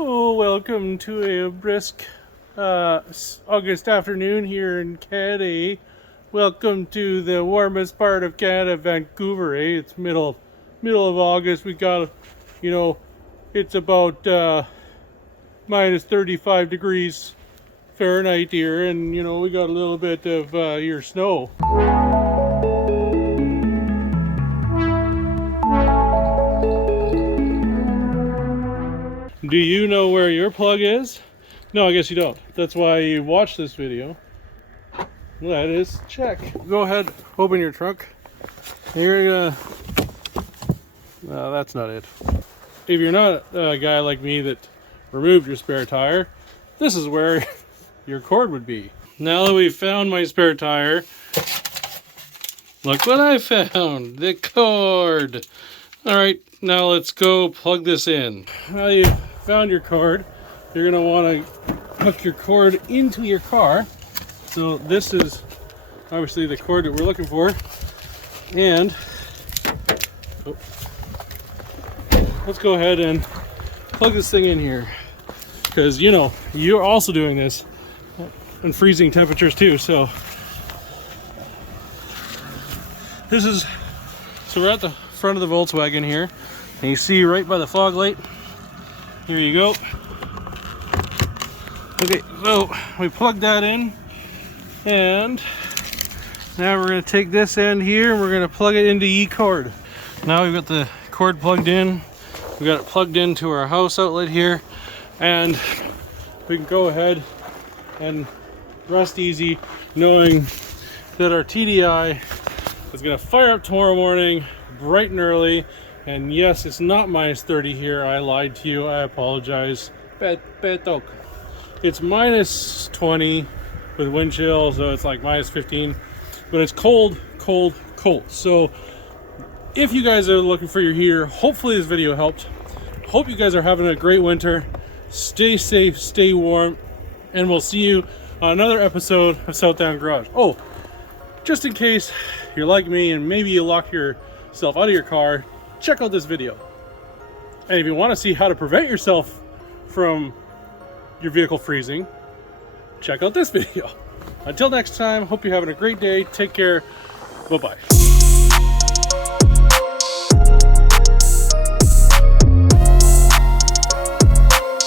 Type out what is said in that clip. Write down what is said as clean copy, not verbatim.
Oh, welcome to a brisk August afternoon here in Canada. Welcome to the warmest part of Canada, Vancouver. It's middle of August. We got, it's about minus 35 degrees Fahrenheit here, and we got a little bit of your snow. Do you know where your plug is? No, I guess you don't. That's why you watch this video. That is check. Go ahead, open your trunk. You're gonna... No, that's not it. If you're not a guy like me that removed your spare tire, this is where your cord would be. Now that we've found my spare tire, look what I found, the cord. All right, now let's go plug this in. Now you found your cord, you're gonna want to hook your cord into your car. So this is obviously the cord that we're looking for, and let's go ahead and plug this thing in here, because you're also doing this in freezing temperatures too. So we're at the front of the Volkswagen here, and you see right by the fog light. Here you go. Okay, so we plugged that in, and now we're going to take this end here and we're going to plug it into E-cord. Now we've got the cord plugged in, we got it plugged into our house outlet here, and we can go ahead and rest easy knowing that our TDI is going to fire up tomorrow morning bright and early. And yes, it's not minus 30 here. I lied to you. I apologize. Betok. It's minus 20 with wind chill, so it's like minus 15. But it's cold, cold, cold. So if you guys are looking for your heater, hopefully this video helped. Hope you guys are having a great winter. Stay safe, stay warm, and we'll see you on another episode of Southdown Garage. Oh, just in case you're like me and maybe you lock yourself out of your car, check out this video. And if you want to see how to prevent yourself from your vehicle freezing, check out this video. Until next time, hope you're having a great day. Take care. Bye-bye.